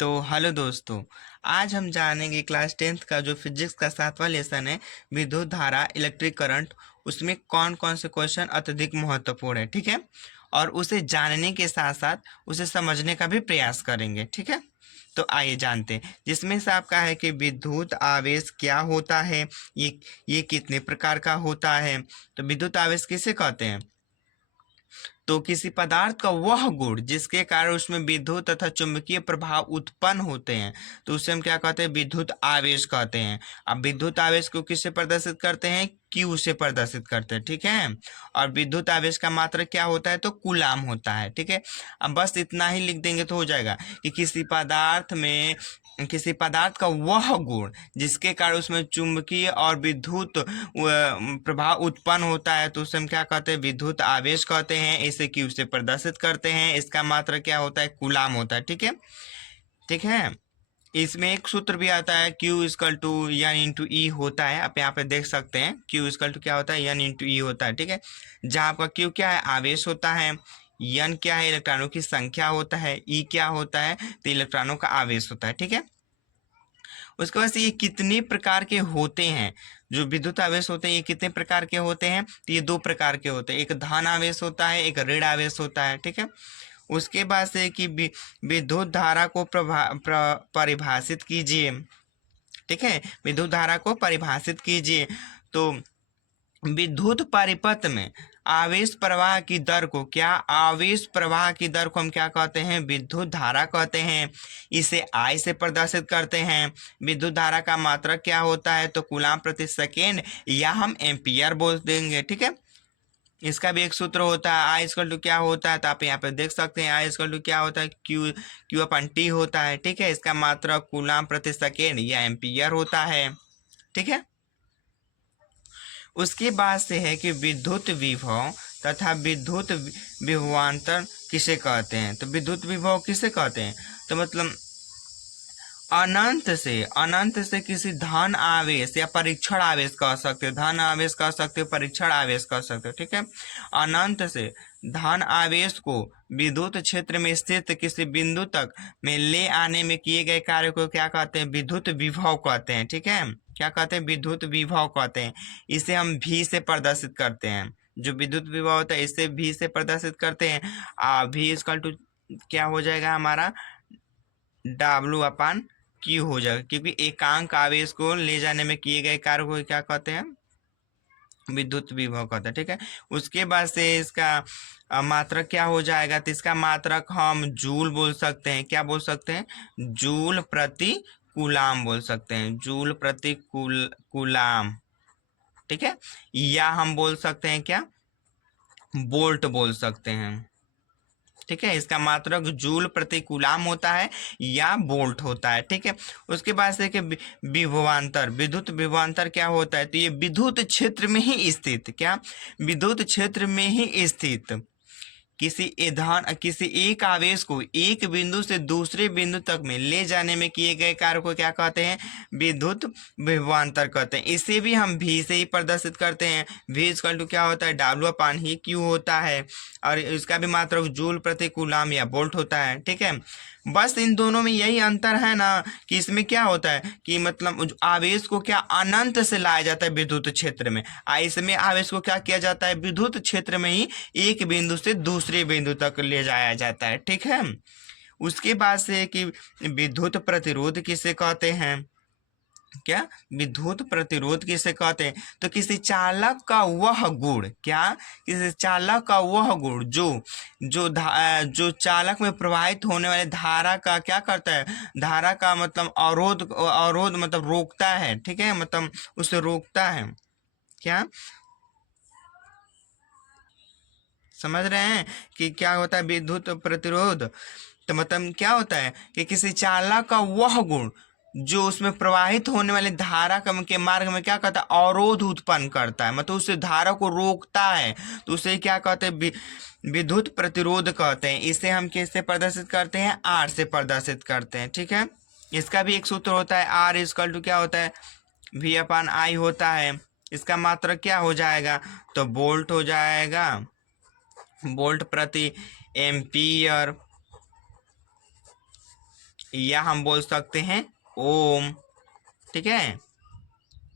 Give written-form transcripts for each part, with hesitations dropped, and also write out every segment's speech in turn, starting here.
तो हेलो दोस्तों। आज हम जानेंगे क्लास 10th का जो फिजिक्स का 7वां लेसन है, विद्युत धारा इलेक्ट्रिक करंट। उसमें कौन कौन से क्वेश्चन अत्यधिक महत्वपूर्ण है, ठीक है। और उसे जानने के साथ साथ उसे समझने का भी प्रयास करेंगे, ठीक है। तो आइए जानते हैं, जिसमें से आपका है कि विद्युत आवेश क्या होता है, ये कितने प्रकार का होता है। तो विद्युत आवेश किसे कहते हैं? तो किसी पदार्थ का वह गुण जिसके कारण उसमें विद्युत तथा चुंबकीय प्रभाव उत्पन्न होते हैं, तो उसे हम क्या कहते हैं? विद्युत आवेश कहते हैं। अब विद्युत आवेश को किससे प्रदर्शित करते हैं? क्यू से प्रदर्शित करते हैं, ठीक है। और विद्युत आवेश का मात्रक क्या होता है? तो कूलाम होता है, ठीक है। अब बस इतना ही लिख देंगे तो हो जाएगा कि किसी पदार्थ का वह गुण जिसके कारण उसमें चुंबकीय और विद्युत प्रभाव उत्पन्न होता है, तो उसे हम क्या कहते हैं? विद्युत आवेश कहते हैं। इसे क्यू से प्रदर्शित करते हैं। इसका मात्रक क्या होता है? कूलाम होता है, ठीक है। ठीक है। इसमें एक सूत्र भी आता है, Q is equal to N into E होता है। आप यहाँ पे देख सकते हैं Q इजकल टू क्या होता है? एन इंटू ई होता है, ठीक है। जहाँ आपका Q क्या है? आवेश होता है। एन क्या है? इलेक्ट्रॉनों की संख्या होता है। ई क्या होता है? तो इलेक्ट्रॉनों का आवेश होता है, ठीक है। उसके बाद से ये कितने प्रकार के होते हैं? जो विद्युत आवेश होते हैं ये कितने प्रकार के होते हैं? तो ये दो प्रकार के होते हैं। एक धन आवेश होता है, एक ऋण आवेश होता है, ठीक है। उसके बाद से कि विद्युत धारा को परिभाषित कीजिए, ठीक है। विद्युत धारा को परिभाषित कीजिए। तो विद्युत परिपथ में आवेश प्रवाह की दर को हम क्या कहते हैं? विद्युत धारा कहते हैं। इसे I से प्रदर्शित करते हैं। विद्युत धारा का मात्रक क्या होता है? तो कूलाम प्रति सेकेंड, या हम एम्पियर बोल देंगे, ठीक है। इसका भी एक सूत्र होता है, आई इक्वल टू क्या होता है? तो आप यहाँ पे देख सकते हैं, आई इक्वल टू क्या होता है? क्यू अपन टी होता है, ठीक है। इसका मात्रक कूलाम प्रति सेकेंड या एम्पियर होता है, ठीक है। उसके बाद से है कि विद्युत विभव तथा विद्युत विभवांतर किसे कहते हैं? तो विद्युत विभव किसे कहते हैं? तो मतलब अनंत से किसी धन आवेश या परीक्षण आवेश कह सकते हो। धन आवेश कह सकते हो, परीक्षण आवेश कह सकते हो, ठीक है। अनंत से धन आवेश को विद्युत क्षेत्र में स्थित किसी बिंदु तक में ले आने में किए गए कार्य को क्या कहते हैं? विद्युत विभव कहते हैं, ठीक है। क्या कहते हैं? विद्युत विभव कहते हैं। इसे हम भी से प्रदर्शित करते हैं। जो विद्युत विभव होता है इसे भी से प्रदर्शित करते हैं। भी इक्वल टू क्या हो जाएगा हमारा? W अपन Q हो जाएगा, क्योंकि एकांक आवेश को ले जाने में किए गए कार्य को क्या कहते हैं? विद्युत विभव कहते हैं, ठीक है। उसके बाद से इसका मात्रक क्या हो जाएगा? तो इसका मात्रक हम जूल बोल सकते हैं। क्या बोल सकते हैं? जूल प्रति कूलाम बोल सकते हैं। जूल प्रति कूलाम, ठीक है। या हम बोल सकते हैं क्या? बोल्ट बोल सकते हैं, ठीक है। इसका मात्रक जूल प्रति कूलाम होता है या वोल्ट होता है, ठीक है। उसके बाद से कि विभवांतर, विद्युत विभवांतर क्या होता है? तो ये विद्युत क्षेत्र में ही स्थित, क्या? विद्युत क्षेत्र में ही स्थित किसी एक आवेश को एक बिंदु से दूसरे बिंदु तक में ले जाने में किए गए कार्य को क्या कहते हैं? विद्युत विभवांतर कहते हैं। इसे भी हम भी से ही प्रदर्शित करते हैं। भी इक्वल टू क्या होता है? W अपान ही Q होता है। और इसका भी मात्रक जूल प्रति कूलाम या वोल्ट होता है, ठीक है। बस इन दोनों में यही अंतर है ना, कि इसमें क्या होता है कि मतलब आवेश को क्या अनंत से लाया जाता है विद्युत क्षेत्र में, इसमें आवेश को क्या किया जाता है? विद्युत क्षेत्र में ही एक बिंदु से दूसरे बिंदु तक ले जाया जाता है, ठीक है। उसके बाद से कि विद्युत प्रतिरोध किसे कहते हैं? क्या? विद्युत प्रतिरोध किसे कहते हैं? तो किसी चालक का वह गुण, क्या? किसी चालक का वह गुण जो चालक में प्रवाहित होने वाले धारा का क्या करता है? धारा का मतलब अवरोध मतलब रोकता है, ठीक है। मतलब उसे रोकता है, क्या? समझ रहे हैं कि क्या होता है विद्युत प्रतिरोध? तो मतलब क्या होता है कि किसी चालक का वह गुण जो उसमें प्रवाहित होने वाले धारा के मार्ग में क्या करता है? अवरोध उत्पन्न करता है, मतलब उस धारा को रोकता है। तो उसे क्या कहते हैं? विद्युत प्रतिरोध कहते हैं। इसे हम किससे प्रदर्शित करते हैं? R से प्रदर्शित करते हैं, ठीक है। इसका भी एक सूत्र होता है, R इक्वल टू क्या होता है? V अपान I होता है। इसका मात्रक क्या हो जाएगा? तो वोल्ट हो जाएगा, वोल्ट प्रति एम्पियर, या हम बोल सकते हैं ओम। ठीक है,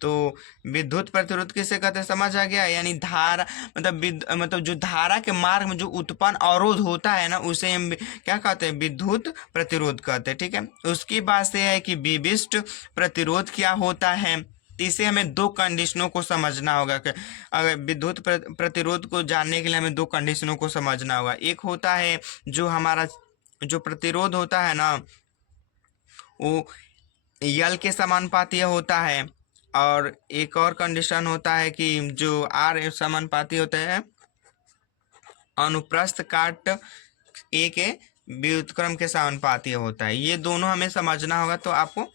तो विद्युत प्रतिरोध किसे कहते हैं समझ आ गया। यानी धारा मतलब जो धारा के मार्ग में जो उत्पन्न अवरोध होता है ना, उसे हम क्या कहते हैं, विद्युत प्रतिरोध कहते हैं। ठीक है, उसकी बात से है कि विशिष्ट प्रतिरोध क्या होता है। तो इसे हमें दो कंडीशनों को समझना होगा कि अगर विद्युत प्रतिरोध को जानने के लिए हमें दो कंडीशनों को समझना होगा। एक होता है जो हमारा जो प्रतिरोध होता है ना, वो यल के समानुपाती होता है, और एक और कंडीशन होता है कि जो आर समानुपाती होता है अनुप्रस्थ काट ए के व्युत्क्रम के समानुपाती होता है। ये दोनों हमें समझना होगा। तो आपको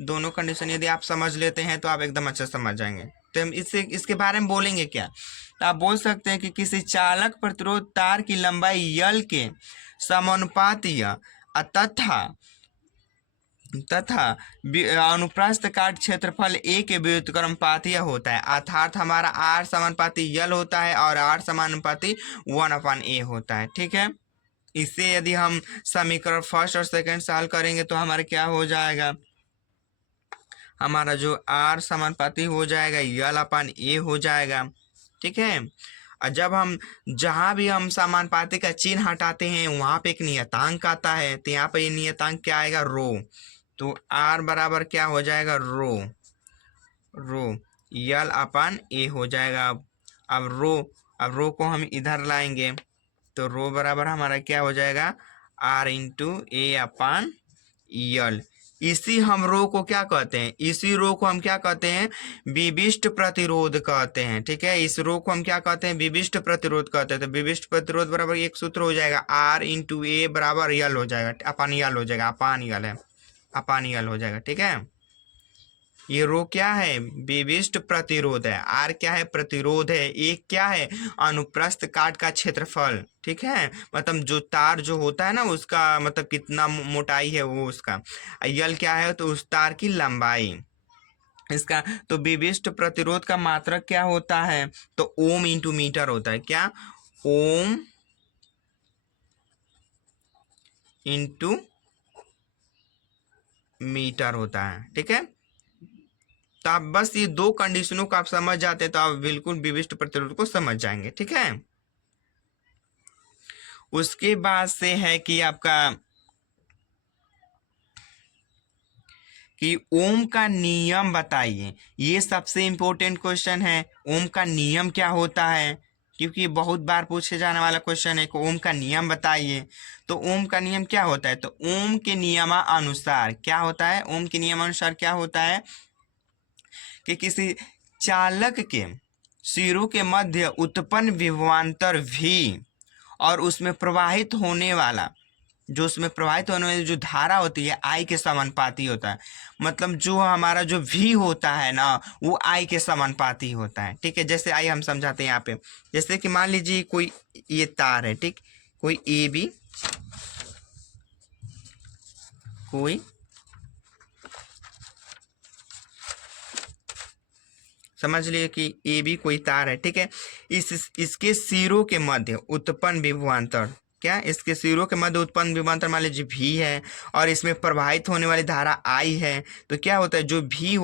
दोनों कंडीशन यदि आप समझ लेते हैं तो आप एकदम अच्छे समझ जाएंगे। तो हम इसके बारे में बोलेंगे क्या, तो आप बोल सकते हैं कि किसी चालक प्रतिरोध तार की लंबाई यल के समानुपातीय तथा अनुप्रस्थ काट क्षेत्रफल ए के व्युत्क्रमानुपातीय होता है। अर्थात हमारा आर समानुपाती यल होता है और आर समानुपाती 1/a होता है। ठीक है, इससे यदि हम समीकरण फर्स्ट और सेकंड सॉल्व करेंगे तो हमारा क्या हो जाएगा, हमारा जो आर समानुपाती हो जाएगा यल/a हो जाएगा। ठीक है, और जब हम जहाँ भी हम समानुपाती का चिन्ह हटाते हैं वहाँ पे एक नियतांक आता है। तो यहाँ पे ये नियतांक क्या आएगा, रो। तो आर बराबर क्या हो जाएगा, रो यल/a हो जाएगा। अब रो को हम इधर लाएंगे तो रो बराबर हमारा क्या हो जाएगा, r/a/यल। इसी हम रो को क्या कहते हैं, इसी रो को हम क्या कहते हैं, विशिष्ट प्रतिरोध कहते हैं। ठीक है, इस रो को हम क्या कहते हैं, विशिष्ट प्रतिरोध कहते हैं। तो विशिष्ट प्रतिरोध बराबर एक सूत्र हो जाएगा, r/a बराबर यल हो जाएगा, अपान यल हो जाएगा, अपान यल है, अपान यल हो जाएगा। ठीक है, ये रो क्या है, विशिष्ट प्रतिरोध है। आर क्या है, प्रतिरोध है। एक क्या है, अनुप्रस्थ काट का क्षेत्रफल। ठीक है, मतलब जो तार जो होता है ना उसका मतलब कितना मोटाई है वो उसका। यल क्या है, तो उस तार की लंबाई इसका। तो विशिष्ट प्रतिरोध का मात्रक क्या होता है, तो ओम इंटू मीटर होता है। क्या, ओम इंटू मीटर होता है। ठीक है, तो आप बस ये दो कंडीशनों को आप समझ जाते हैं तो आप बिल्कुल विशिष्ट प्रतिरोध को समझ जाएंगे। ठीक है, उसके बाद से है कि आपका कि ओम का नियम बताइए। ये सबसे इंपॉर्टेंट क्वेश्चन है, ओम का नियम क्या होता है, क्योंकि बहुत बार पूछे जाने वाला क्वेश्चन है कि ओम का नियम बताइए। तो ओम का नियम क्या होता है, तो ओम के नियमानुसार क्या होता है, ओम के नियमानुसार क्या होता है कि किसी चालक के सिरों के मध्य उत्पन्न विभवांतर भी और उसमें प्रवाहित होने वाला जो धारा होती है आई के समानुपाती होता है। मतलब जो हमारा जो भी होता है ना वो आई के समानुपाती होता है। ठीक है, जैसे आई हम समझाते हैं यहाँ पे, जैसे कि मान लीजिए कोई ये तार है, ठीक, कोई ए बी, कोई समझ लिए कि ए बी कोई तार है। ठीक है, इसके सिरों के मध्य उत्पन्न विभवांतर, क्या, इसके सिरों के मध्य उत्पन्न विभवांतर मान लीजिए भी है और इसमें प्रवाहित होने वाली धारा आई है। तो क्या होता है, जो भी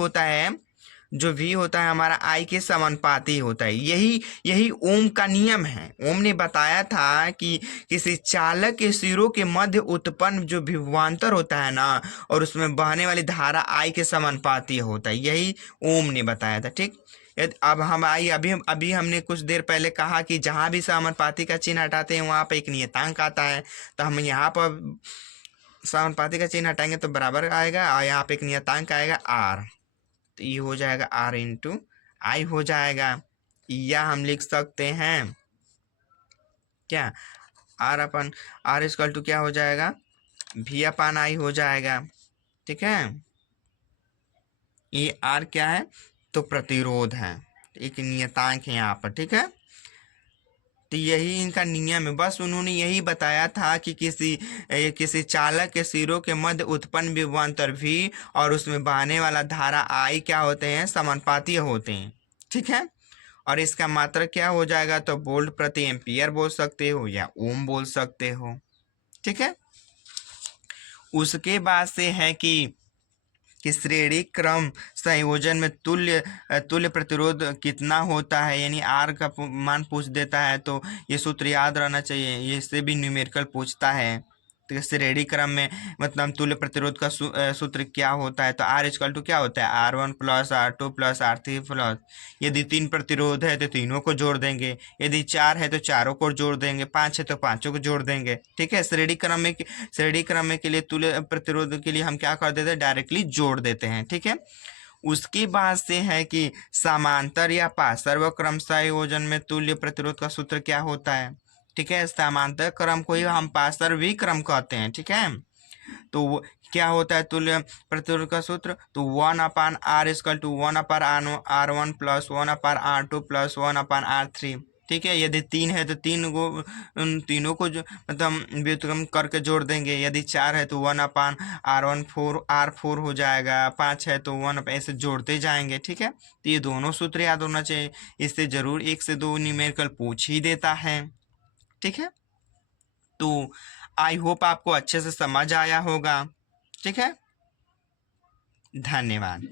होता है हमारा आई के समानुपाती होता है। यही ओम का नियम है। ओम ने बताया था कि किसी चालक के सिरों के मध्य उत्पन्न जो विभवांतर होता है ना और उसमें बहने वाली धारा आई के समानुपाती होता है, यही ओम ने बताया था। ठीक, अब हम आई अभी हमने कुछ देर पहले कहा कि जहाँ भी समानुपाती का चिन्ह हटाते हैं वहाँ पर एक नियतांक आता है। तो हम यहाँ पर समानुपाती का चिन्ह हटाएंगे तो बराबर आएगा और यहाँ पे एक नियतांक आएगा आर। तो ये हो जाएगा r/i हो जाएगा, या हम लिख सकते हैं क्या, r/r क्या हो जाएगा, v/i हो जाएगा। ठीक है, ये r क्या है, तो प्रतिरोध है, एक नियतांक है यहाँ पर। ठीक है, तो यही इनका नियम है। बस उन्होंने यही बताया था कि किसी चालक के सिरों के मध्य उत्पन्न विभवांतर भी और उसमें बहने वाला धारा आई क्या होते हैं, समानुपाती होते हैं। ठीक है, और इसका मात्रक क्या हो जाएगा, तो वोल्ट प्रति एम्पियर बोल सकते हो या ओम बोल सकते हो। ठीक है, उसके बाद से है कि श्रेणी क्रम संयोजन में तुल्य प्रतिरोध कितना होता है, यानी आर का मान पूछ देता है, तो ये सूत्र याद रहना चाहिए, ये इससे भी न्यूमेरिकल पूछता है। तो श्रेणी क्रम में मतलब तुल्य प्रतिरोध का सूत्र क्या होता है, तो आर इक्वल टू क्या होता है, R1 plus R2 plus R3 plus, यदि 3 प्रतिरोध है तो तीनों को जोड़ देंगे, यदि 4 है तो चारों को जोड़ देंगे, 5 है तो पांचों को जोड़ देंगे। ठीक है, श्रेणी क्रम में के लिए तुल्य प्रतिरोध के लिए हम क्या कर देते हैं, डायरेक्टली जोड़ देते हैं। ठीक है, उसके बाद से है कि समांतर या पार्श्व क्रम संयोजन में तुल्य प्रतिरोध का सूत्र क्या होता है। ठीक है, समांतर क्रम को ही हम पार्श्व क्रम कहते हैं। ठीक है, तो क्या होता है तुल्य प्रतिरोध का सूत्र, तो 1/R=1/R1 plus 1/R2 plus 1/R3। ठीक है, यदि 3 है तो उन तीनों को जो मतलब व्युत्क्रम करके जोड़ देंगे, यदि 4 है तो 1/R4 हो जाएगा, 5 है तो 1 ऐसे जोड़ते जाएंगे। ठीक है, तो ये दोनों सूत्र याद होना चाहिए, इससे जरूर 1 से 2 न्यूमेरिकल पूछ ही देता है। ठीक है, तो आई होप आपको अच्छे से समझ आया होगा। ठीक है, धन्यवाद।